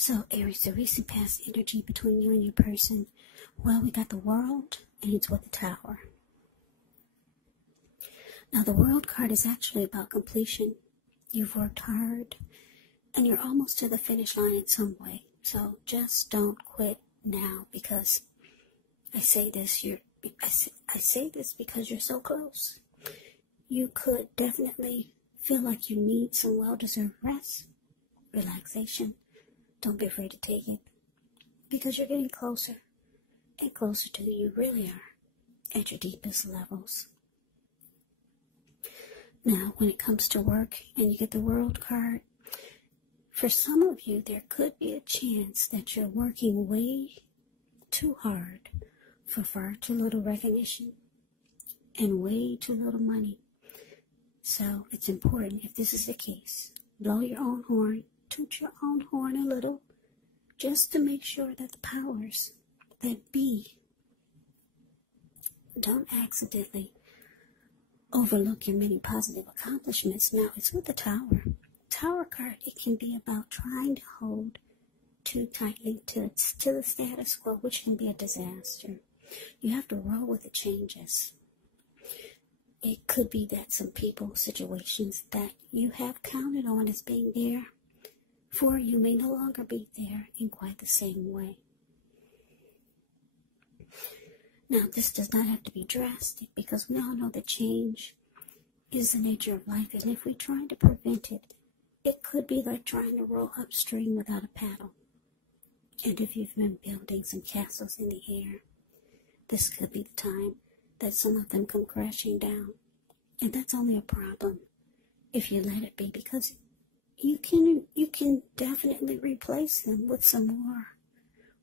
So, Aries, the recent past energy between you and your person, well, we got the World, and it's with the Tower. Now, the World card is actually about completion. You've worked hard, and you're almost to the finish line in some way. So, just don't quit now, because I say this because you're so close. You could definitely feel like you need some well-deserved rest, relaxation. Don't be afraid to take it, because you're getting closer and closer to who you really are at your deepest levels. Now, when it comes to work and you get the World card, for some of you, there could be a chance that you're working way too hard for far too little recognition and way too little money. So it's important, if this is the case, blow your own horn, toot your own horn a little, just to make sure that the powers that be don't accidentally overlook your many positive accomplishments. Now, it's with the Tower. Tower card, it can be about trying to hold too tightly to the status quo, which can be a disaster. You have to roll with the changes. It could be that some people, situations that you have counted on as being there for you may no longer be there in quite the same way. Now, this does not have to be drastic, because we all know that change is the nature of life, and if we try to prevent it, it could be like trying to row upstream without a paddle. And if you've been building some castles in the air, this could be the time that some of them come crashing down. And that's only a problem if you let it be, because you can definitely replace them with some more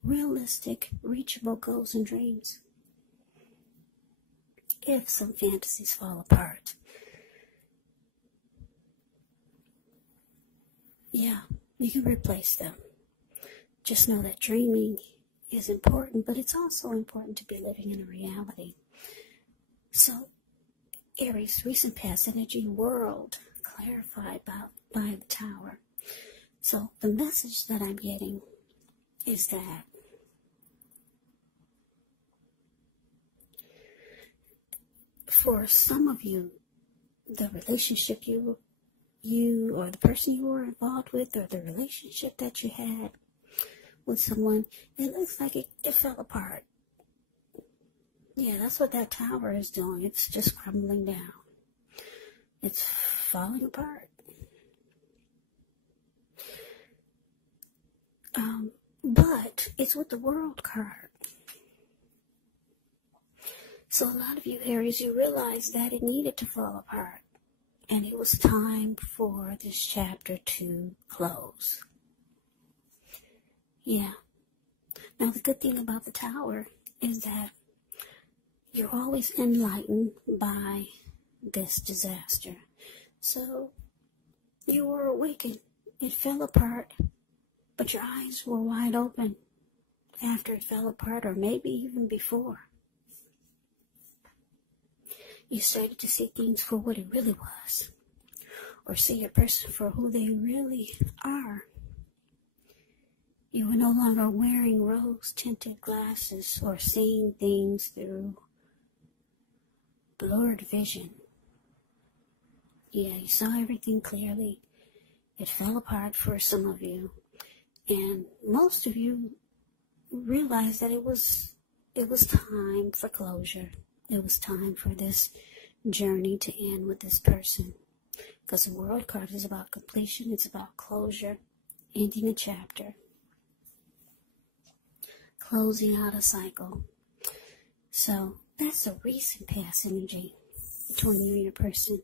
realistic, reachable goals and dreams. If some fantasies fall apart, yeah, you can replace them. Just know that dreaming is important, but it's also important to be living in a reality. So, Aries, recent past energy, World, clarified by the Tower. So, the message that I'm getting is that for some of you, the relationship you or the person you were involved with, or the relationship that you had with someone, it looks like it fell apart. Yeah, that's what that Tower is doing. It's just crumbling down. It's falling apart. But it's with the World card. So a lot of you, Aries, you realize that it needed to fall apart. And it was time for this chapter to close. Yeah. Now, the good thing about the Tower is that you're always enlightened by this disaster. So, you were awakened. It fell apart, but your eyes were wide open after it fell apart, or maybe even before. You started to see things for what it really was, or see your person for who they really are. You were no longer wearing rose-tinted glasses or seeing things through blurred vision. Yeah, you saw everything clearly. It fell apart for some of you, and most of you realized that it was time for closure. It was time for this journey to end with this person. Because the World card is about completion. It's about closure, ending a chapter, closing out a cycle. So that's a recent past energy between you and your person.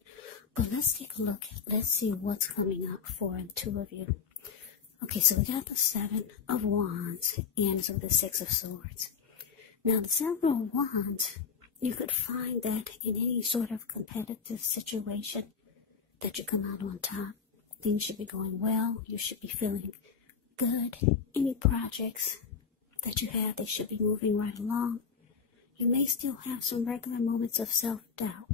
But let's take a look. Let's see what's coming up for the two of you. Okay, so we got the Seven of Wands and so the Six of Swords. Now, the Seven of Wands, you could find that in any sort of competitive situation that you come out on top. Things should be going well. You should be feeling good. Any projects that you have, they should be moving right along. You may still have some regular moments of self-doubt.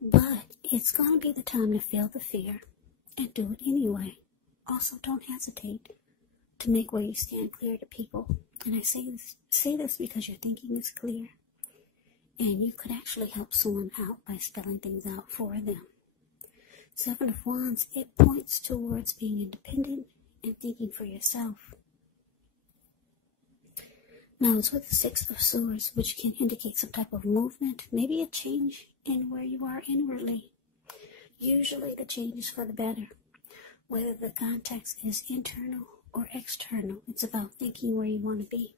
But it's going to be the time to feel the fear and do it anyway. Also, don't hesitate to make where you stand clear to people. And I say this because your thinking is clear, and you could actually help someone out by spelling things out for them. Seven of Wands, it points towards being independent and thinking for yourself. Now it's with the Six of Swords, which can indicate some type of movement, maybe a change in where you are inwardly. Usually the change is for the better. Whether the context is internal or external, it's about thinking where you want to be.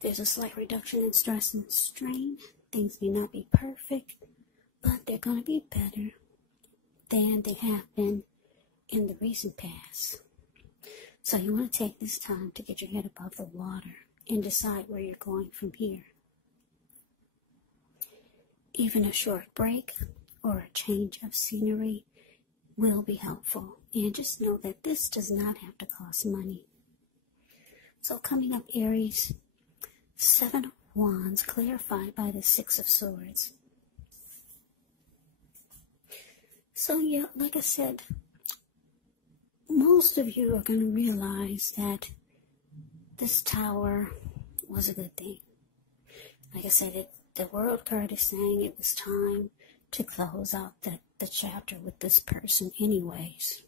There's a slight reduction in stress and strain. Things may not be perfect, but they're going to be better than they have been in the recent past. So you want to take this time to get your head above the water and decide where you're going from here. Even a short break or a change of scenery will be helpful. And just know that this does not have to cost money. So coming up, Aries, Seven of Wands clarified by the Six of Swords. So yeah, like I said, most of you are going to realize that this Tower was a good thing. Like I said, the World card is saying it was time to close out the chapter with this person anyways.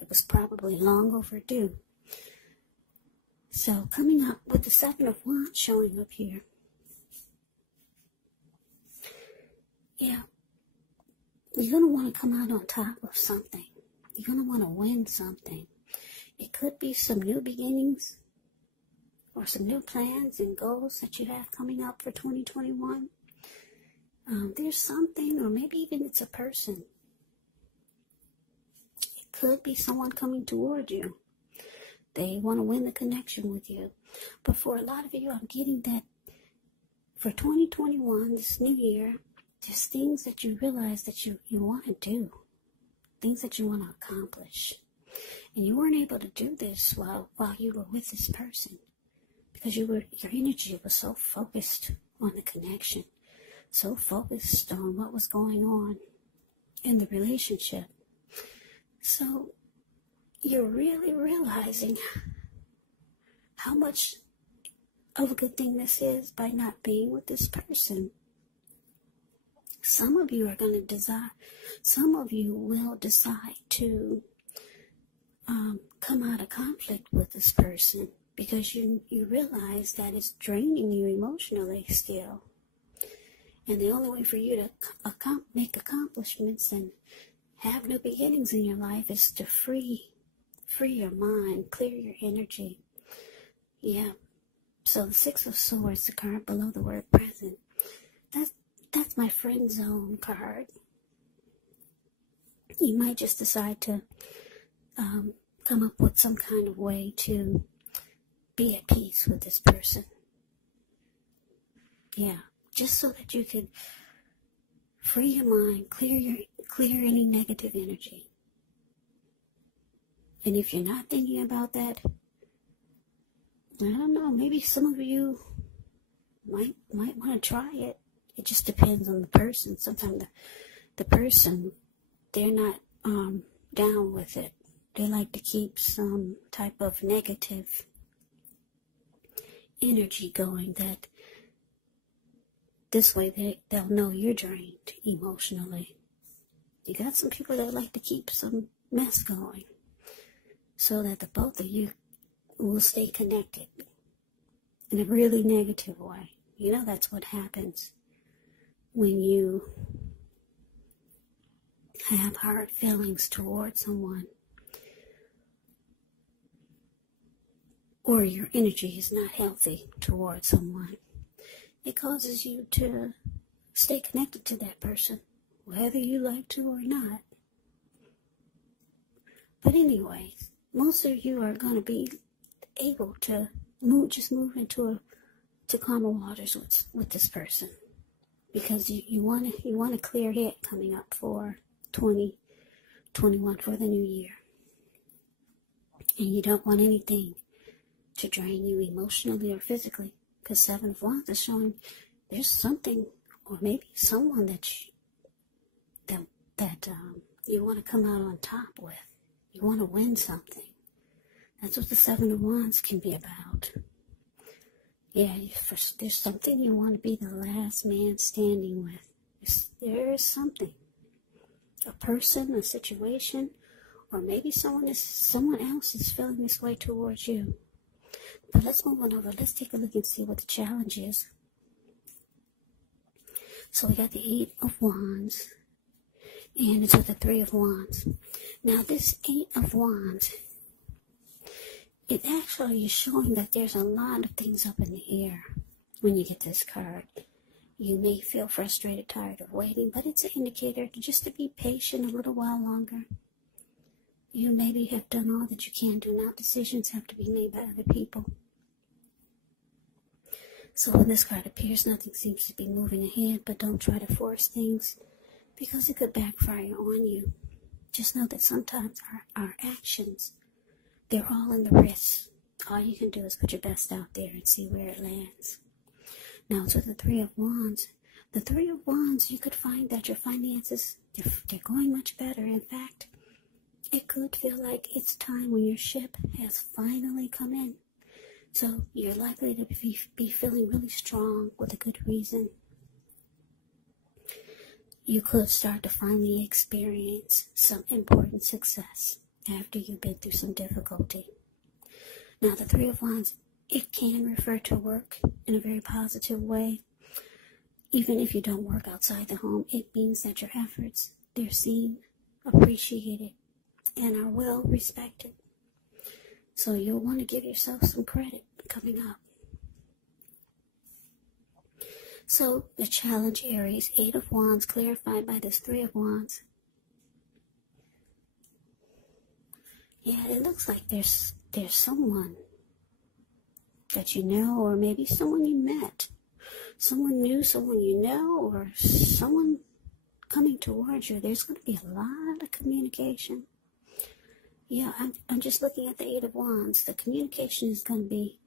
It was probably long overdue. So coming up with the Seven of Wands showing up here. Yeah. You're going to want to come out on top of something. You're going to want to win something. It could be some new beginnings or some new plans and goals that you have coming up for 2021. There's something, or maybe even it's a person. It could be someone coming toward you. They want to win the connection with you. But for a lot of you, I'm getting that for 2021, this new year, there's things that you realize that you want to do. Things that you want to accomplish. And you weren't able to do this while you were with this person. Because your energy was so focused on the connection. So focused on what was going on in the relationship. So you're really realizing how much of a good thing this is by not being with this person. Some of you are going to desire, some of you will decide to come out of conflict with this person because you realize that it's draining you emotionally still. And the only way for you to make accomplishments and have new beginnings in your life is to free your mind, clear your energy. Yeah. So the Six of Swords, the card below the word present, that's my friend zone card. You might just decide to come up with some kind of way to be at peace with this person. Yeah. Just so that you can free your mind, clear any negative energy. And if you're not thinking about that, I don't know, maybe some of you might want to try it. It just depends on the person. Sometimes the person, they're not down with it. They like to keep some type of negative energy going that this way they'll know you're drained emotionally. You got some people that like to keep some mess going so that the both of you will stay connected in a really negative way. You know that's what happens when you have hard feelings towards someone or your energy is not healthy towards someone. It causes you to stay connected to that person, whether you like to or not. But anyways, most of you are going to be able to move into calmer waters with this person, because you want a clear head coming up for 2021 for the new year, and you don't want anything to drain you emotionally or physically. Because Seven of Wands is showing there's something, or maybe someone that you want to come out on top with. You want to win something. That's what the Seven of Wands can be about. Yeah, there's something you want to be the last man standing with. There is something. A person, a situation, or maybe someone else is feeling this way towards you. But let's move on over. Let's take a look and see what the challenge is. So we got the Eight of Wands, and it's with the Three of Wands. Now this Eight of Wands, it actually is showing that there's a lot of things up in the air when you get this card. You may feel frustrated, tired of waiting, but it's an indicator just to be patient a little while longer. You maybe have done all that you can do. Now decisions have to be made by other people. So when this card appears, nothing seems to be moving ahead, but don't try to force things because it could backfire on you. Just know that sometimes our actions, they're all in the wrist. All you can do is put your best out there and see where it lands. Now, it's with the Three of Wands. The Three of Wands, you could find that your finances, they're going much better. In fact, it could feel like it's time when your ship has finally come in. So you're likely to be feeling really strong with a good reason. You could start to finally experience some important success after you've been through some difficulty. Now, the Three of Wands, it can refer to work in a very positive way. Even if you don't work outside the home, it means that your efforts, they're seen, appreciated, and are well respected. So you'll want to give yourself some credit coming up. So the challenge, Aries, Eight of Wands, clarified by this Three of Wands. Yeah, it looks like there's someone that you know, or maybe someone you met. Someone new, someone you know, or someone coming towards you. There's going to be a lot of communication. Yeah, I'm just looking at the Eight of Wands. The communication is going to be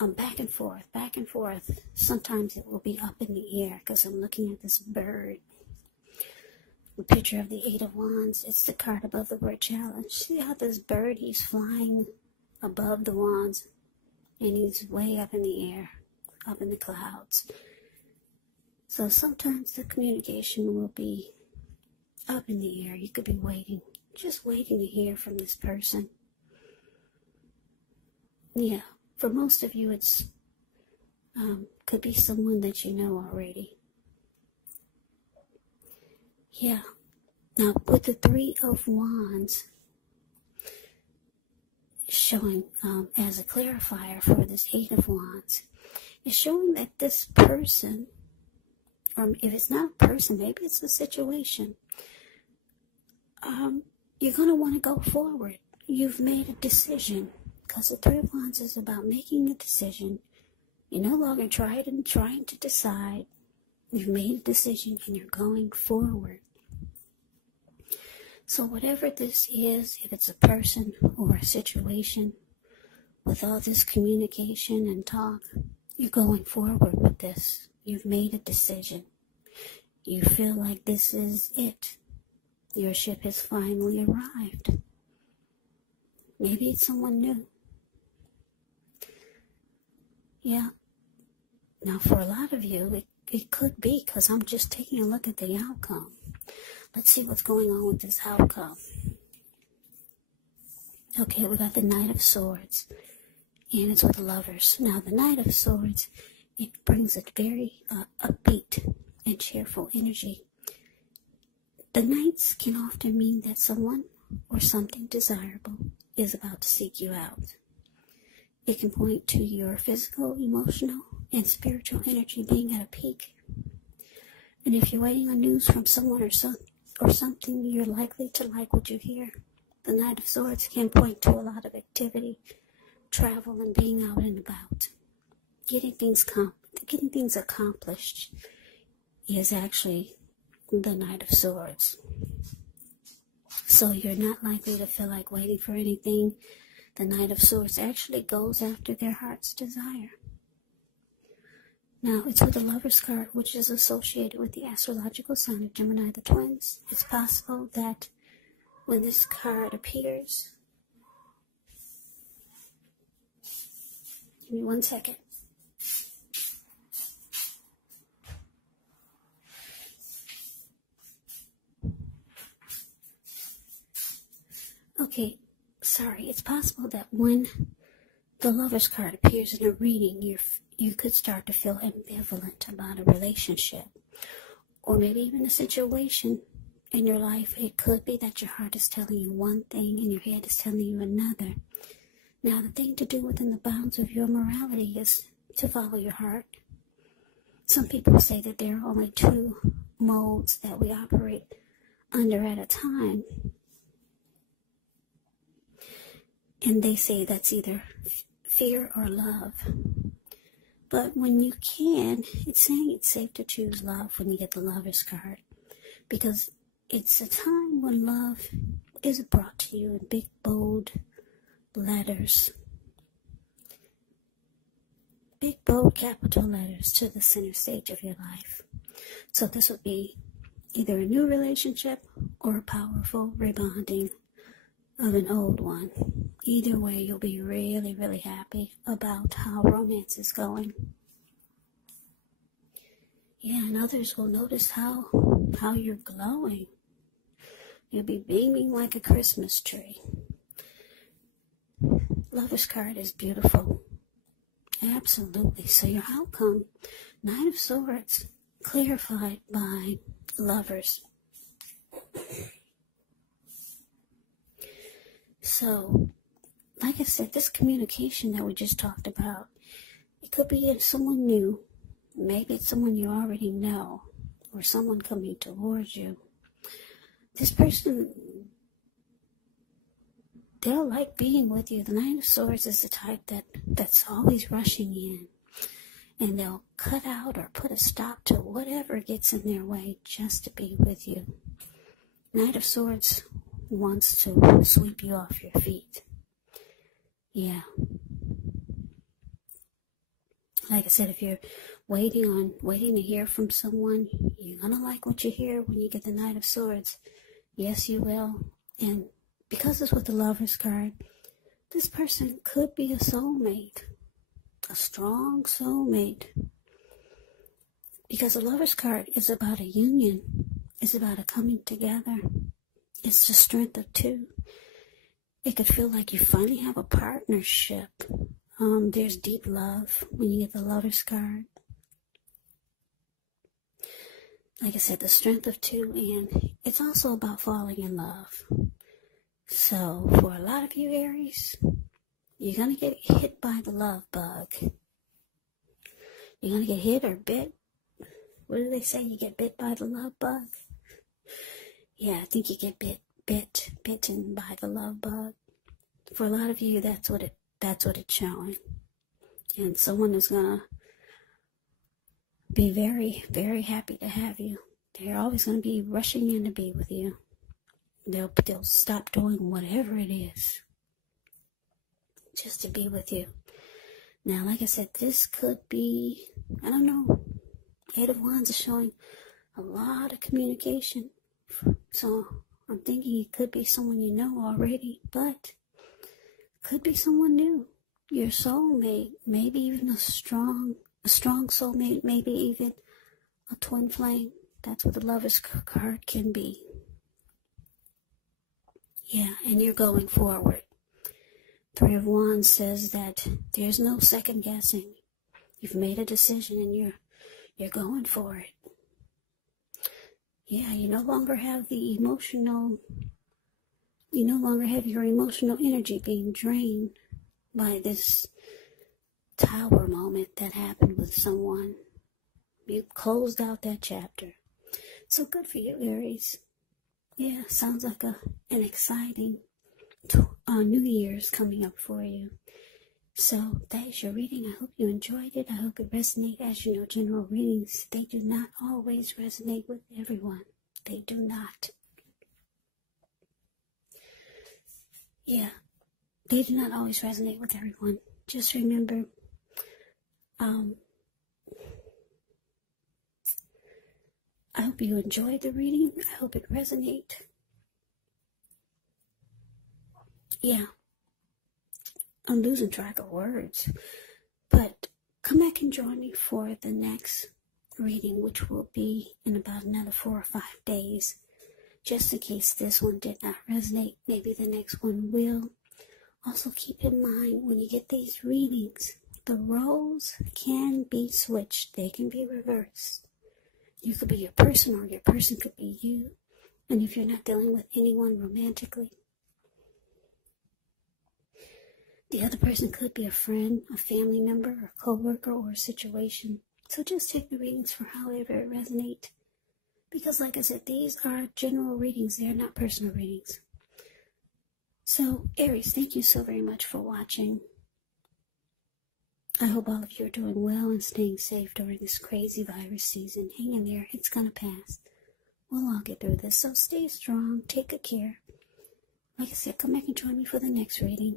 back and forth, back and forth. Sometimes it will be up in the air because I'm looking at this bird. The picture of the Eight of Wands. It's the card above the word challenge. See how this bird, he's flying above the wands and he's way up in the air, up in the clouds. So sometimes the communication will be up in the air. You could be waiting. Just waiting to hear from this person. Yeah, for most of you, it's could be someone that you know already. Yeah. Now, with the Three of Wands showing as a clarifier for this Eight of Wands, it's showing that this person, or if it's not a person, maybe it's a situation, you're going to want to go forward. You've made a decision, because the Three of Wands is about making a decision. You're no longer trying to decide. You've made a decision and you're going forward. So whatever this is, if it's a person or a situation, with all this communication and talk, you're going forward with this. You've made a decision. You feel like this is it. Your ship has finally arrived. Maybe it's someone new. Yeah. Now, for a lot of you, it could be, because I'm just taking a look at the outcome. Let's see what's going on with this outcome. Okay, we got the Knight of Swords, and it's with the Lovers. Now, the Knight of Swords, it brings a very upbeat and cheerful energy. The Knights can often mean that someone or something desirable is about to seek you out. It can point to your physical, emotional, and spiritual energy being at a peak. And if you're waiting on news from someone or something, you're likely to like what you hear. The Knight of Swords can point to a lot of activity, travel, and being out and about. Getting things accomplished is actually the Knight of Swords. So you're not likely to feel like waiting for anything. The Knight of Swords actually goes after their heart's desire. Now, it's with the Lover's card, which is associated with the astrological sign of Gemini, the twins. It's possible that when this card appears, give me 1 second. Okay, sorry. It's possible that when the Lover's card appears in a reading, you could start to feel ambivalent about a relationship, or maybe even a situation in your life. It could be that your heart is telling you one thing and your head is telling you another. Now, the thing to do within the bounds of your morality is to follow your heart. Some people say that there are only 2 modes that we operate under at a time. And they say that's either fear or love. But when you can, it's saying it's safe to choose love when you get the Lover's card. Because it's a time when love is brought to you in big, bold letters. Big, bold, capital letters to the center stage of your life. So this would be either a new relationship or a powerful rebonding of an old one. Either way, you'll be really, really happy about how romance is going. Yeah, and others will notice how you're glowing. You'll be beaming like a Christmas tree. Lover's card is beautiful. Absolutely. So your outcome, Knight of Swords, clarified by Lovers. So, like I said, this communication that we just talked about, it could be someone new. Maybe it's someone you already know, or someone coming towards you. This person, they'll like being with you. The Knight of Swords is the type that's always rushing in. And they'll cut out or put a stop to whatever gets in their way just to be with you. Knight of Swords wants to sweep you off your feet. Yeah. Like I said, if you're waiting to hear from someone, you're gonna like what you hear when you get the Knight of Swords. Yes, you will. And because it's with the Lover's card, this person could be a soulmate. A strong soulmate. Because the Lover's card is about a union. It's about a coming together. It's the strength of 2. It could feel like you finally have a partnership. There's deep love when you get the Lover's card. Like I said, the strength of 2, and it's also about falling in love. So, for a lot of you Aries, you're going to get hit by the love bug. You're going to get hit or bit. What do they say? You get bit by the love bug? Yeah, I think you get bitten by the love bug. For a lot of you, that's what it's showing. And someone is gonna be very, very happy to have you. They're always gonna be rushing in to be with you. They'll stop doing whatever it is just to be with you. Now, like I said, this could be, I don't know, 8 of Wands is showing a lot of communication. So I'm thinking it could be someone you know already, but could be someone new. Your soulmate, maybe even a strong soulmate, maybe even a twin flame. That's what the Lover's card can be. Yeah, and you're going forward. 3 of Wands says that there's no second guessing. You've made a decision and you're going for it. Yeah, you no longer have your emotional energy being drained by this tower moment that happened with someone. You closed out that chapter. So good for you, Aries. Yeah, sounds like an exciting New Year's coming up for you. So that is your reading. I hope you enjoyed it. I hope it resonated. As you know, general readings, they do not always resonate with everyone. They do not. Yeah, they do not always resonate with everyone. Just remember, I hope you enjoyed the reading. I hope it resonated. yeah, I'm losing track of words. But come back and join me for the next reading, which will be in about another 4 or 5 days. Just in case this one did not resonate, maybe the next one will. Also keep in mind, when you get these readings, the roles can be switched. They can be reversed. You could be your person, or your person could be you. And if you're not dealing with anyone romantically, the other person could be a friend, a family member, a co-worker, or a situation. So just take the readings for however it resonates. Because like I said, these are general readings. They are not personal readings. So, Aries, thank you so very much for watching. I hope all of you are doing well and staying safe during this crazy virus season. Hang in there. It's going to pass. We'll all get through this. So stay strong. Take good care. Like I said, come back and join me for the next reading.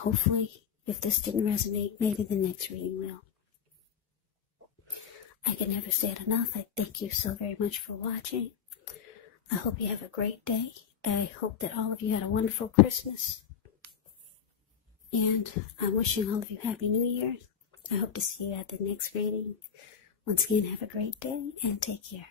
Hopefully, if this didn't resonate, maybe the next reading will. I can never say it enough. I thank you so very much for watching. I hope you have a great day. I hope that all of you had a wonderful Christmas. And I'm wishing all of you Happy New Year. I hope to see you at the next reading. Once again, have a great day and take care.